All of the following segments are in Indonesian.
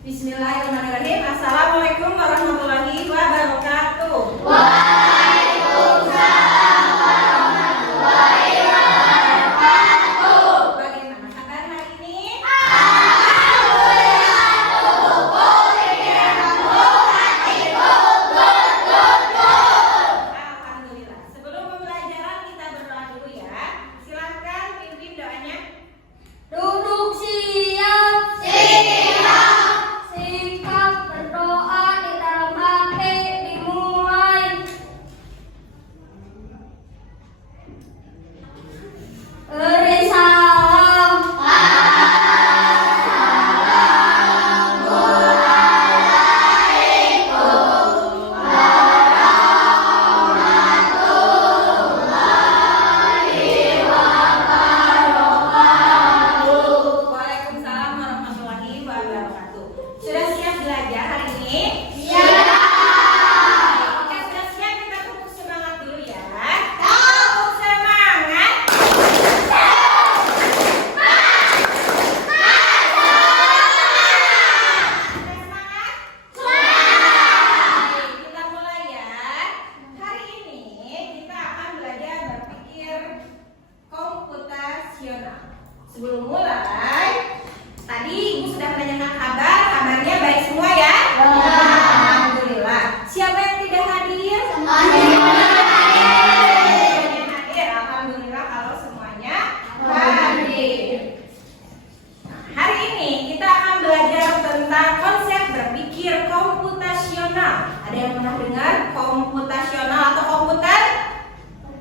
Bismillahirrahmanirrahim. Assalamualaikum warahmatullahi wabarakatuh. Waalaikumsalam warahmatullahi wabarakatuh. Bagaimana kabar hari ini? Alhamdulillah, tubuhku, pikiranku, hatiku, Alhamdulillah. Sebelum pembelajaran kita berdoa dulu ya. Silakan pimpin doanya. duduk siap, siap, sikap berdoa di dalam hati dimulai. Beri salam. Waalaikumsalam warahmatullahi wabarakatuh. Sudah siap belajar hari ini? Oke, sudah siap, kita tepuk semangat dulu ya. Tepuk semangat. Semangat. Kita mulai ya. Hari ini kita akan belajar berpikir komputasional. Sebelum mulai, tadi Ibu sudah menanyakan kabarnya baik semua ya? Alhamdulillah. Siapa yang tidak hadir? Hadir. Alhamdulillah kalau semuanya hadir. Nah, hari ini kita akan belajar tentang konsep berpikir komputasional. Ada yang pernah dengar komputasional atau komputer?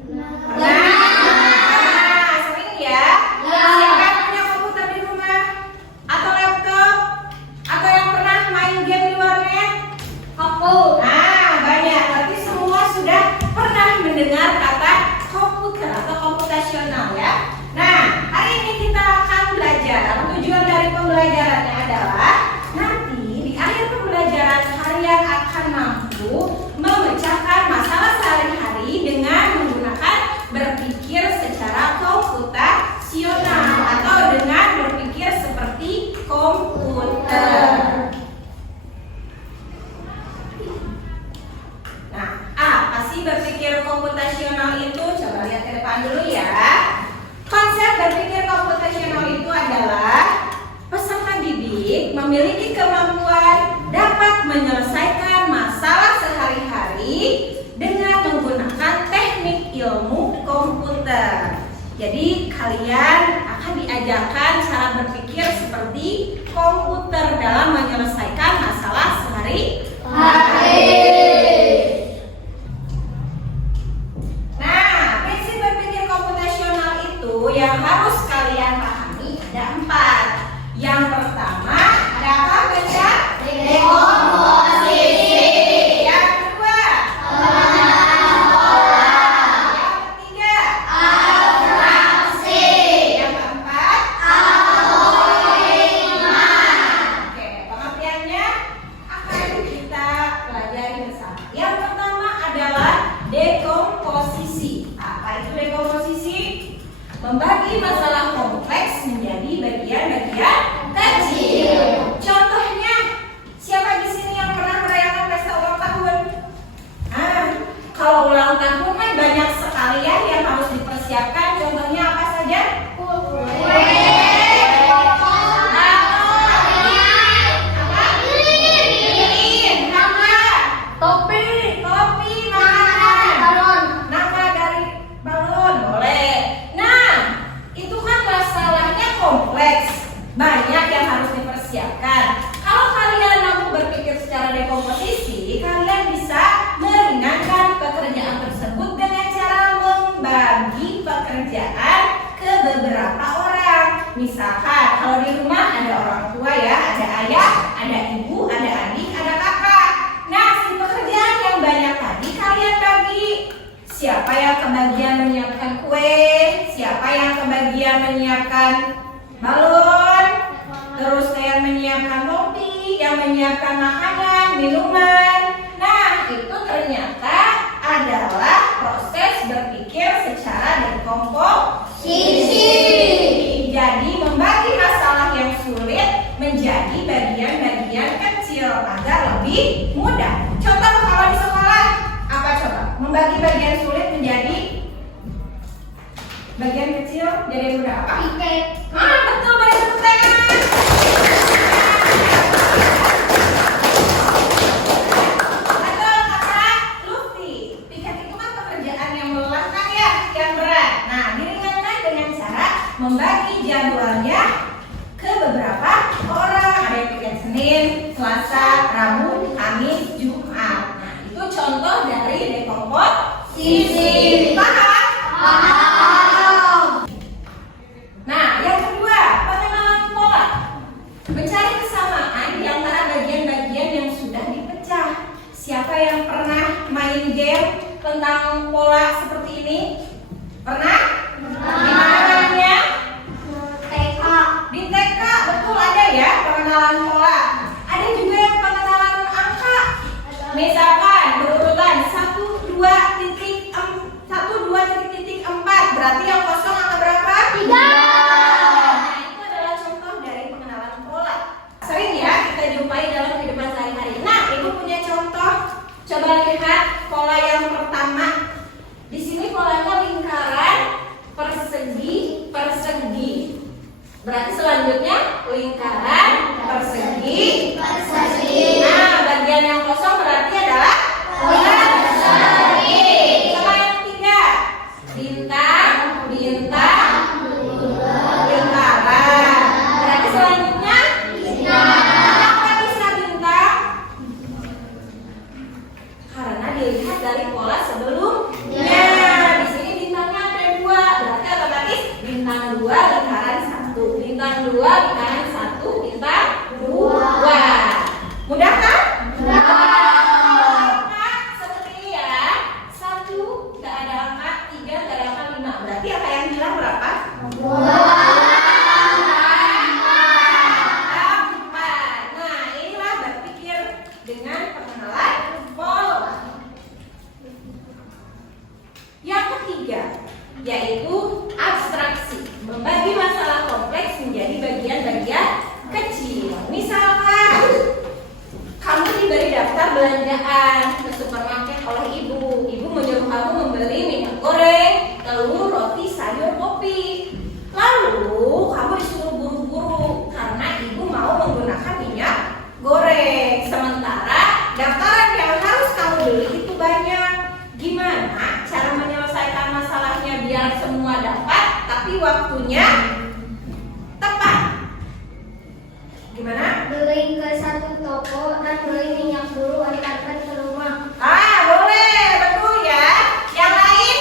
Pernah? Sering ya? Siapa yang punya komputer di rumah? Atau laptop? Atau yang pernah main game di warnet? Banyak. Berarti semua sudah pernah mendengar kata komputer atau komputasional ya. Nah, hari ini kita akan belajar. Tujuan dari pembelajarannya adalah nanti di akhir pembelajaran kalian akan mampu memecahkan masalah sehari-hari dengan menggunakan berpikir secara komputasional atau dengan berpikir seperti komputer. Nah, apa sih berpikir komputasional itu? Coba lihat ke depan dulu ya. Konsep berpikir komputasional itu adalah peserta didik memiliki kemampuan dapat menyelesaikan masalah sehari-hari dengan menggunakan teknik ilmu komputer. Jadi kalian akan diajarkan cara berpikir seperti komputer dalam menyelesaikan masalah sehari-hari. Nah, prinsip berpikir komputasional itu yang harus kalian pahami ada 4. Yang pertama, ada apa baca? Dekomposisi. Yang kedua, yang ketiga, abstraksi. Yang keempat, algoritma. Oke, pengertiannya akan kita pelajari bersama. Yang pertama adalah dekomposisi. Apa itu dekomposisi? Membagi masalah kompleks menjadi bagian-bagian kecil. Contohnya, siapa di sini yang pernah merayakan pesta ulang tahun? Kalau ulang tahun kan banyak sekali ya yang harus dipersiapkan. Contohnya apa saja? Lilin, topi, makanan, nama dari balon, boleh. Nah, itu kan masalahnya kompleks, banyak yang harus dipersiapkan. Kalau kalian mampu berpikir secara dekomposisi, kalian bisa meringankan pekerjaan tersebut dengan cara membagi pekerjaan ke beberapa orang. Misalkan kalau di rumah ada orang tua ya, ada ayah, ada ibu, ada adik, ada kakak. Nah, si pekerjaan yang banyak tadi kalian bagi. Siapa yang kebagian menyiapkan kue, siapa yang kebagian menyiapkan balon, terus yang menyiapkan topi, yang menyiapkan makanan, minuman. Nah, itu ternyata adalah proses berpikir secara dekomposisi. Jadi membagi masalah yang sulit menjadi bagian-bagian kecil jadi berapa? Tiket. Betul, beri tepuk tangan. Betul kata Lutfi. Piket itu kan pekerjaan yang melelahkan ya, yang berat. Nah, diringankan dengan cara membagi jadwalnya ke beberapa orang. Ada yang piket Senin, Selasa, Rabu, Kamis, Jumat. Nah, itu contoh dari dekomposisi. Paham? Nah, yang kedua, pengenalan pola. Mencari kesamaan di antara bagian-bagian yang sudah dipecah. Siapa yang pernah main game tentang pola seperti ini? Pernah? Di mana mainnya? TK. Di TK, betul ada ya pengenalan pola. Ada juga yang pengenalan angka. Misalkan berurutan 1, 2, 4. Berarti yang kosong angka berapa? 3. Nah, itu adalah contoh dari pengenalan pola. Sering ya kita jumpai dalam kehidupan sehari-hari. Nah, ibu punya contoh. Coba lihat pola yang pertama. Di sini polanya lingkaran, persegi, persegi. Berarti selanjutnya lingkaran, persegi, Persegi. Nah, bagian yang kosong berarti adalah persegi. Coba yang ketiga, bintang, bintang, lingkaran. Berarti selanjutnya kenapa bisa bintang? Karena dilihat dari pola sebelumnya. Di sini bintangnya ada 2, berarti otomatis bintang 2 lingkaran 1. Bintang 2 lingkaran 1, bintang 2. Mudah kan? Angka seperti ini ya. 1 nggak ada angka, 3 nggak ada angka, 5. Berarti angka yang hilang berapa? 4. Nah, inilah berpikir dengan pengenalan pola. Yang ketiga, yaitu abstraksi. Membagi masalah kompleks menjadi bagian-bagian kecil. Misalkan kamu diberi daftar belanjaan ke supermarket oleh ibu. Ibu menyuruh kamu membeli minyak goreng, telur, roti, sayur, kopi. Lalu kamu disuruh buru-buru karena ibu mau menggunakan minyak goreng. Sementara daftaran yang harus kamu beli itu banyak. Gimana cara menyelesaikan masalahnya biar semua dapat tapi waktunya tepat? Gimana? Beli ke satu toko dan beli minyak dulu antarkan ke rumah. Boleh, betul ya. Yang lain?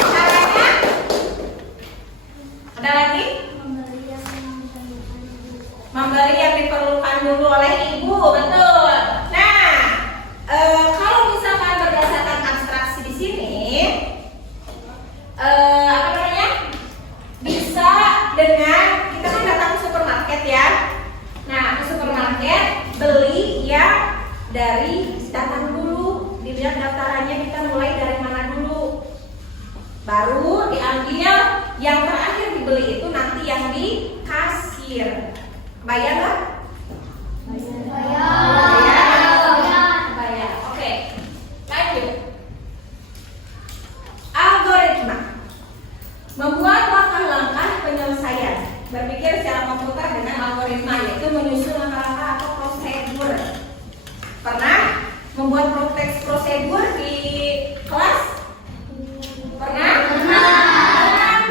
Caranya? Ada lagi? Membeli yang diperlukan dulu oleh ibu, betul. Nah, kalau misalkan berdasarkan abstraksi di sini, apa namanya? Bisa dengan kita kan datang ke supermarket ya. Nah, ke supermarket beli yang dari datang dulu, dilihat daftarannya kita mulai dari mana dulu. Baru diambil yang terakhir dibeli itu nanti yang di kasir. Bayar nggak? Bayar. Oke. Lanjut. Algoritma. Membuat langkah-langkah penyelesaian. Berpikir secara komputer dengan algoritma, yaitu menyusun langkah-langkah atau prosedur. Pernah membuat prosedur di kelas? Pernah?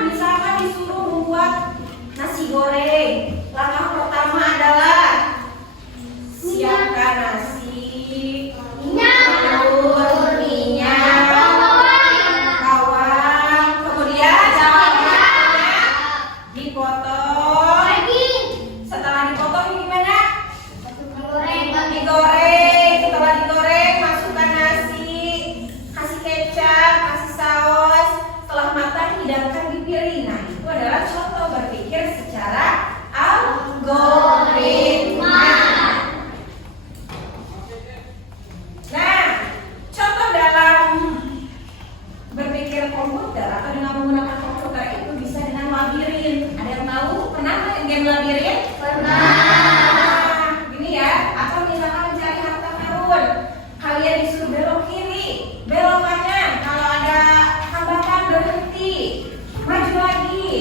Misalkan disuruh membuat nasi goreng. Langkah pertama adalah siapkan nasi, telur, minyak, bawang, kemudian dipotong. Setelah dipotong gimana? Digoreng. Setelah digoreng masukkan nasi, kasih kecap, kasih saus. Setelah matang hidangkan di piring. Nah, itu adalah contoh berpikir secara algoritma. Nah, contoh dalam berpikir komputer atau dengan menggunakan komputer itu bisa dengan labirin. Ada yang tahu? Pernah main game labirin? Ini ya, atau misalkan mencari harta karun. Kalian disuruh belok kiri, belok kanan. Kalau ada hambatan berhenti, maju lagi.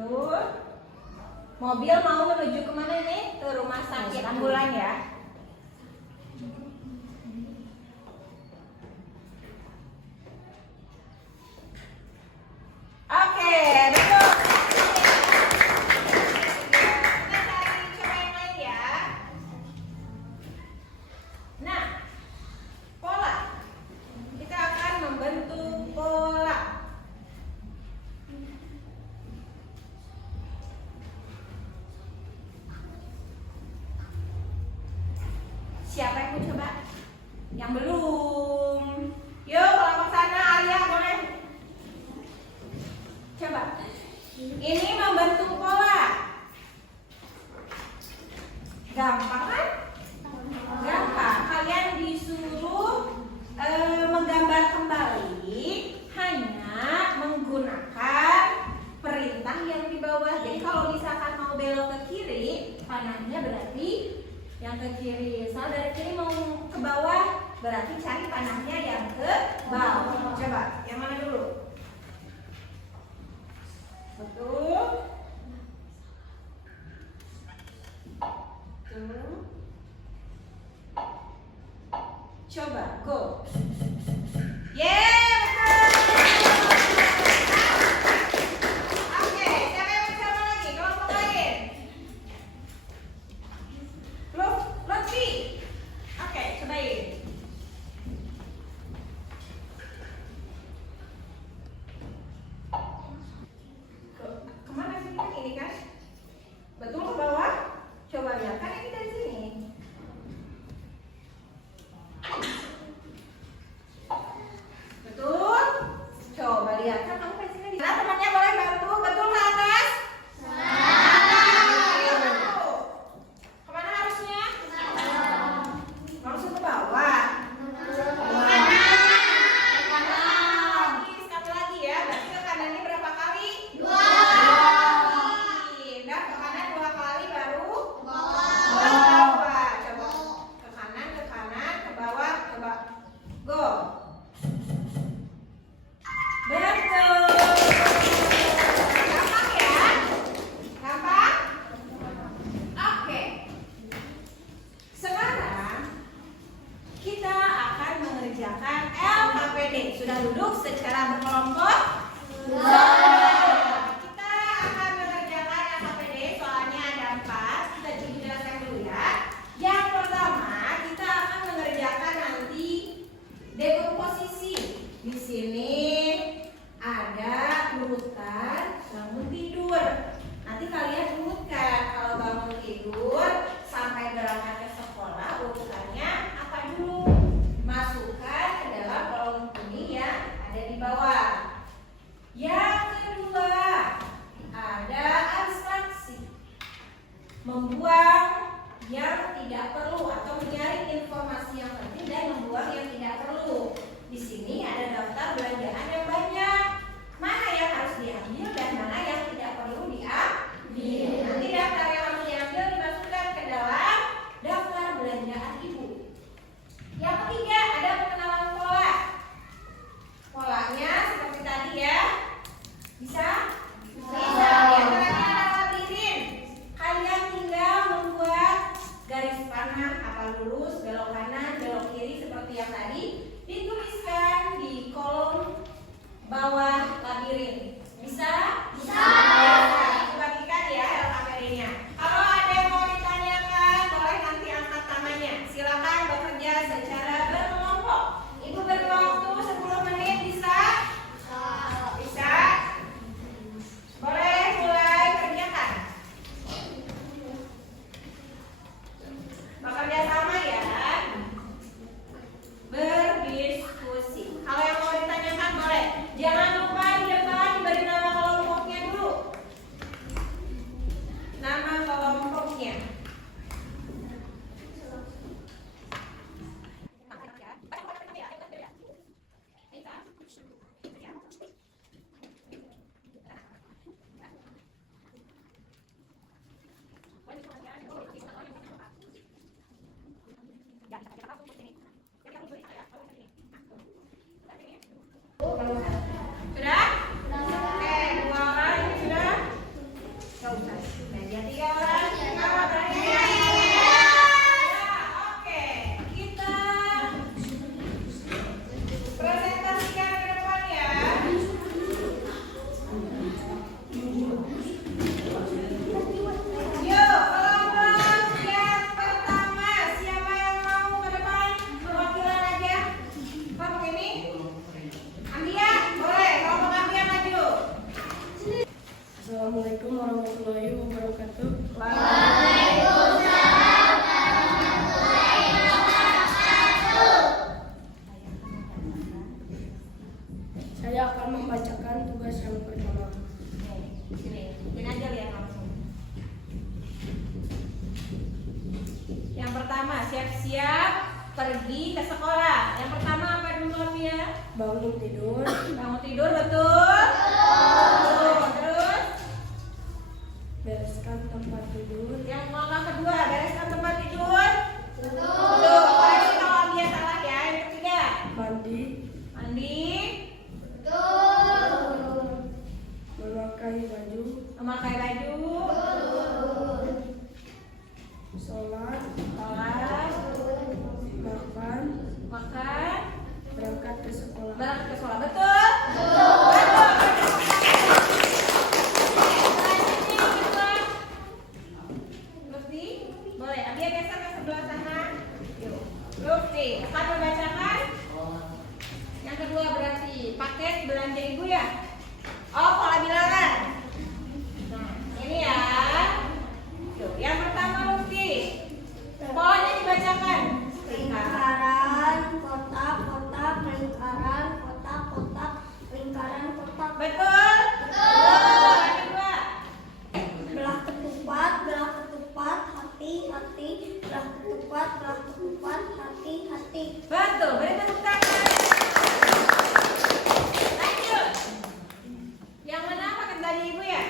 Betul. Mobil mau menuju kemana nih? Ke rumah sakit ambulan ya. Oke, betul. Kita cari coba yang lain ya. Nah, pola. Kita akan membentuk pola. Siapa yang mau coba? Yang belum. Yuk, kelompok sana, Arya boleh. Coba. Ini membentuk pola. Gampang kan? Gampang. Kalian disuruh menggambar kembali hanya menggunakan perintah yang di bawah. Jadi kalau misalkan mau belok ke kiri, panahnya berarti yang ke kiri. Soal dari kiri mau ke bawah, berarti cari panahnya yang ke bawah. Coba, yang mana dulu? Betul. Tuh. Coba, go. Yeah, betul. Oke, siapa yang mau coba lagi? Kelompok lain. Lutfi. Oke, cobain. Kemana sih kan ini kan? Betul ke bawah? Coba lihat kan ini dari sini. Betul? Coba lihat kan kamu dari sini. Nah, temannya boleh bantu. Betul ke atas? Ayo bantu. Kemana harusnya? Langsung ke bawah. Sekali lagi ya. Berarti ke kanannya berapa kali? 2 kali. Udah ke kanan 2 kali baru ke bawah. Coba ke kanan, ke bawah, coba. Go. Betul. Gampang ya? Gampang? Oke. Sekarang kita akan mengerjakan LKPD. Sudah duduk secara berkelompok? Kita akan mengerjakan LKPD. Soalnya ada 4. Kita jelaskan dulu ya. Yang pertama, kita akan mengerjakan nanti dekomposisi. Di sini ada urutan bangun tidur. Nanti kalian urutkan kalau bangun tidur sampai berangkat ke sekolah urutannya apa dulu? Masukkan ke dalam kolom kuning yang ada di bawah. Yang kedua ada abstraksi. Membuang yang tidak perlu atau menyaring informasi yang penting dan membuang yang tidak perlu. Di sini ada daftar belanjaan yang banyak. Mana yang harus diambil dan mana yang tidak perlu diambil. Nanti daftar yang harus diambil dimasukkan ke dalam daftar belanjaan ibu. Yang ketiga ada pengenalan pola. Polanya seperti tadi ya. Bisa? Bisa. Yang terakhir ada labirin. Kalian tinggal membuat garis panah apa lurus, belok kanan, belok kiri seperti yang tadi. Dituliskan di kolom bawah labirin. Bisa? Bisa. Kita bagikan ya LKPD-nya. Kalau ada yang mau ditanyakan, boleh nanti angkat tangannya. Silakan bekerja secara berkelompok. Ibu beri waktu 10 menit bisa? Bisa. Boleh mulai kerjakan. Bekerja sama ya. Berdiskusi. Kalau yang mau ditanyakan boleh. Jangan lupa di depan diberi nama kelompoknya dulu. Nama kelompoknya. Sudah? Oke, 2 orang sudah? Saya akan membacakan tugas yang pertama. Sini aja lihat langsung. Yang pertama, siap-siap pergi ke sekolah. Yang pertama apa dulu ya? Bangun tidur. Bangun tidur, betul? Betul. Terus? Bereskan tempat tidur. Yang langkah kedua, bereskan tempat tidur. Betul. Koreksi kalau dia salah ya. Yang ketiga, Mandi. mandi, Memakai baju. memakai baju, Sholat. sholat, Makan. makan, Berangkat ke sekolah. berangkat ke sekolah. Betul? Betul. Lutfi, boleh. Dia geser ke sebelah sana. Yuk. Lutfi, akan membacakan. Yang kedua berarti paket belanja ibu ya. Oh, pola bilangan. Nah, ini ya. Yuk, yang pertama Lutfi. Polanya dibacakan. Lingkaran, kotak, kotak, lingkaran, kotak, kotak, lingkaran, kotak. Betul? Betul. Yang kedua. Belah ketupat, hati, hati, belah ketupat, hati, hati. Betul. Beri tepuk tangan. Lanjut. Yang mana paket belanja ibu ya?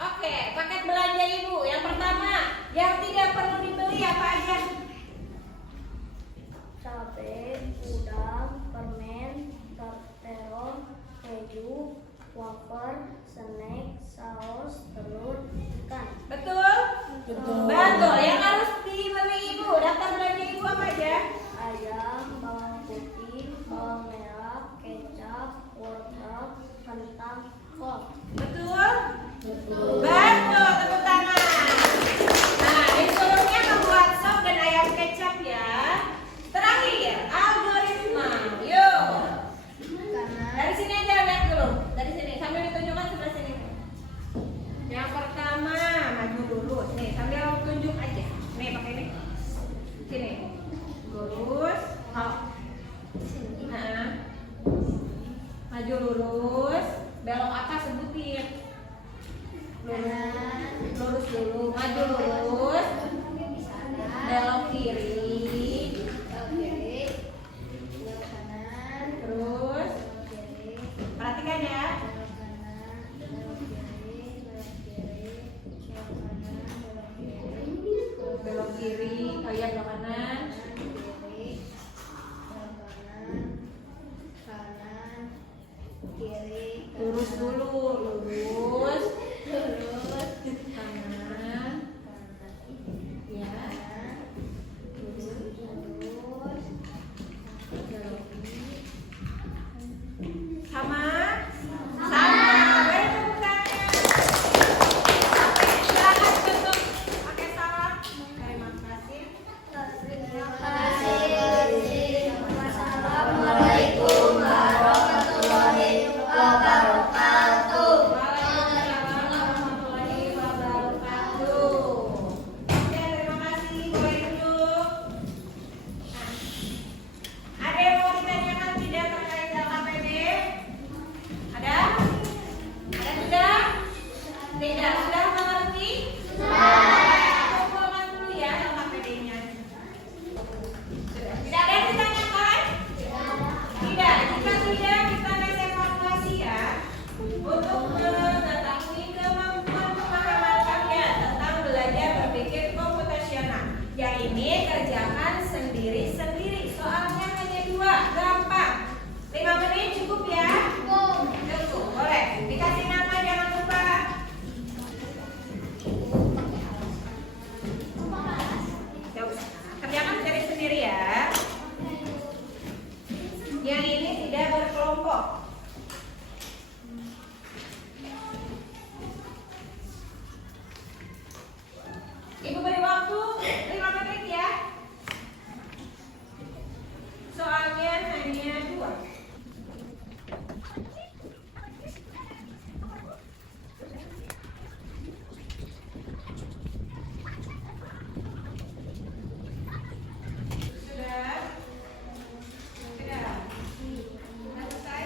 Oke, paket belanja ibu. Yang pertama, yang tidak perlu dibeli apa aja? Cabai, udang, permen, terong, keju, wafer, snack, saus, telur, ikan. Betul? Betul. Yang harus dibeli ibu, daftar belanja ibu apa aja? Ayam, bawang putih, bawang merah, kecap, wortel, kentang, kol. Betul? Betul, tepuk tangan. Nah, disuruhnya membuat sop dan ayam kecap ya. Terakhir, algoritma. Yuk. Dari sini aja lihat dulu. Dari sini sambil ditunjukkan sebelah sini. Yang pertama, maju lurus. Nih, sambil tunjuk aja. Nih, pakai ini. Sini. Lurus. Oh. Nah. Maju lurus. Belok apa sebutin. Lurus dulu. Maju lurus. Belok kiri. Terus perhatikan ya. Belok kiri, oh iya belok kanan. Lurus dulu, lurus. Kanan. Ya. Sama? Sama. Beri tepuk tangan. Silakan tutup. Pakai salam. Terima kasih. Assalamualaikum warahmatullahi wabarakatuh. Waalaikumsalam warahmatullahi wabarakatuh. Oke, terima kasih. Boleh duduk. Nah, ada yang mau ditanyakan tidak terkait LKPD? Ada? Ada tidak? Tidak. Sudah mengerti? Aku kumpulkan dulu ya LKPD-nya. Sudah. Tidak ada yang ditanyakan? Tidak. Jika tidak, kita next evaluasi ya. Untuk mengetahui kemampuan pemahaman kalian tentang belajar berpikir komputasional. Yang ini kerjakan sendiri-sendiri. Soalnya hanya 2, gampang. 5 menit cukup ya? Cukup, boleh. Dikasih nama jangan lupa. Gak usah. Kerjakan sendiri-sendiri ya. Yang ini tidak berkelompok. Ibu beri waktu 5 menit ya. Soalnya hanya 2. Sudah? Sudah? Sudah selesai?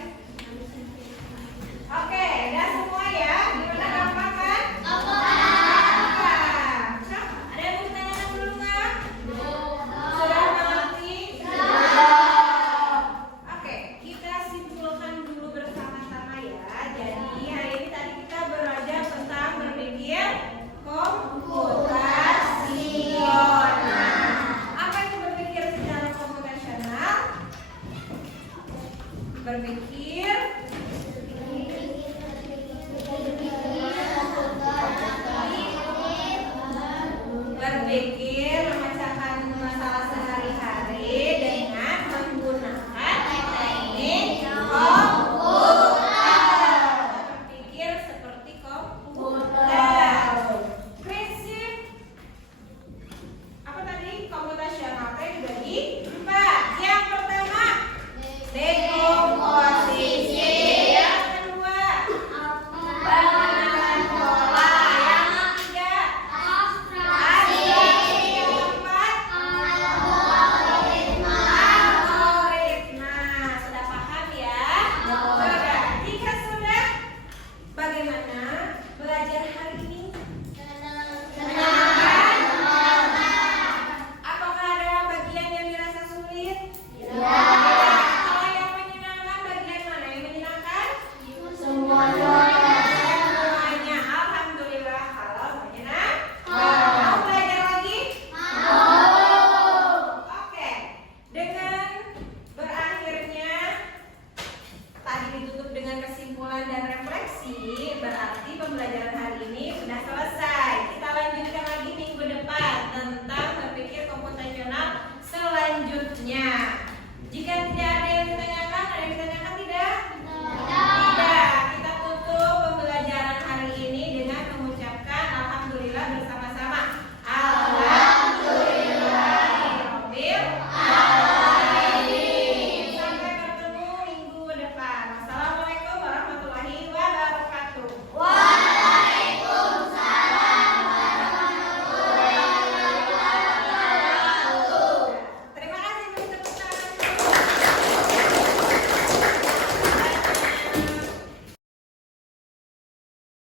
kesimpulan dan refleksi,